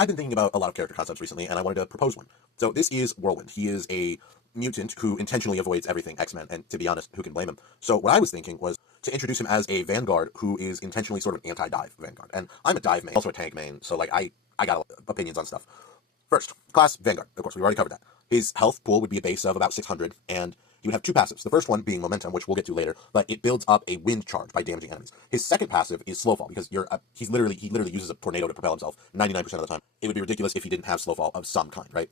I've been thinking about a lot of character concepts recently, and I wanted to propose one. So this is Whirlwind. He is a mutant who intentionally avoids everything X-Men, and to be honest, who can blame him? So what I was thinking was to introduce him as a Vanguard who is intentionally sort of anti-dive Vanguard. And I'm a dive main, also a tank main, so like I got opinions on stuff. First, class Vanguard. Of course, we've already covered that. His health pool would be a base of about 600, and he would have two passives. The first one being Momentum, which we'll get to later, but it builds up a wind charge by damaging enemies. His second passive is Slowfall, because he literally uses a tornado to propel himself 99% of the time. It would be ridiculous if he didn't have Slowfall of some kind, right?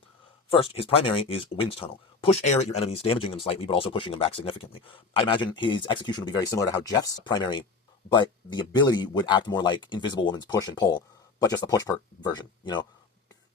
First, his primary is Wind Tunnel. Push air at your enemies, damaging them slightly, but also pushing them back significantly. I imagine his execution would be very similar to how Jeff's primary, but the ability would act more like Invisible Woman's push and pull, but just a push per version, you know?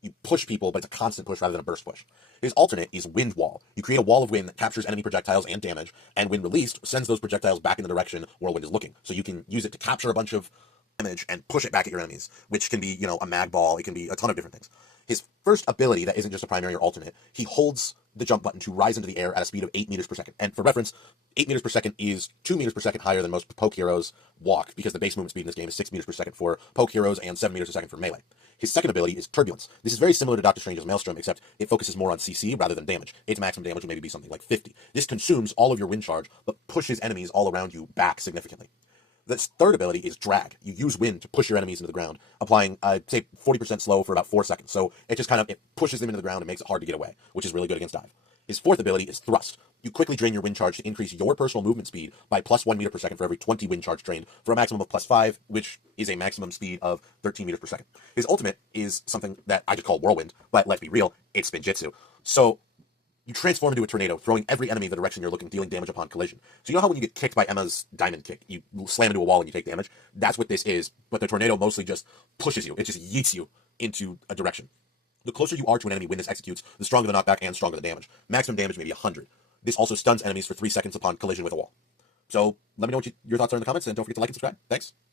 You push people, but it's a constant push rather than a burst push. His alternate is Wind Wall. You create a wall of wind that captures enemy projectiles and damage, and when released, sends those projectiles back in the direction Whirlwind is looking. So you can use it to capture a bunch of damage and push it back at your enemies, which can be, a mag ball, it can be a ton of different things. His first ability that isn't just a primary or alternate, he holds the jump button to rise into the air at a speed of 8 meters per second. And for reference, 8 meters per second is 2 meters per second higher than most poke heroes walk, because the base movement speed in this game is 6 meters per second for poke heroes and 7 meters per second for melee. His second ability is Turbulence. This is very similar to Doctor Strange's Maelstrom, except it focuses more on CC rather than damage. Its maximum damage would maybe be something like 50. This consumes all of your wind charge, but pushes enemies all around you back significantly. This third ability is Drag. You use wind to push your enemies into the ground, applying, say, 40% slow for about 4 seconds. So it just it pushes them into the ground and makes it hard to get away, which is really good against dive. His fourth ability is Thrust. You quickly drain your wind charge to increase your personal movement speed by plus 1 meter per second for every 20 wind charge drained, for a maximum of plus 5, which is a maximum speed of 13 meters per second. His ultimate is something that I just call Whirlwind, but let's be real, it's Spinjitzu. So you transform into a tornado, throwing every enemy the direction you're looking, dealing damage upon collision. So you know how when you get kicked by Emma's diamond kick, you slam into a wall and you take damage? That's what this is, but the tornado mostly just pushes you. It just yeets you into a direction. The closer you are to an enemy when this executes, the stronger the knockback and stronger the damage. Maximum damage may be 100. This also stuns enemies for 3 seconds upon collision with a wall. So let me know what your thoughts are in the comments, and don't forget to like and subscribe. Thanks.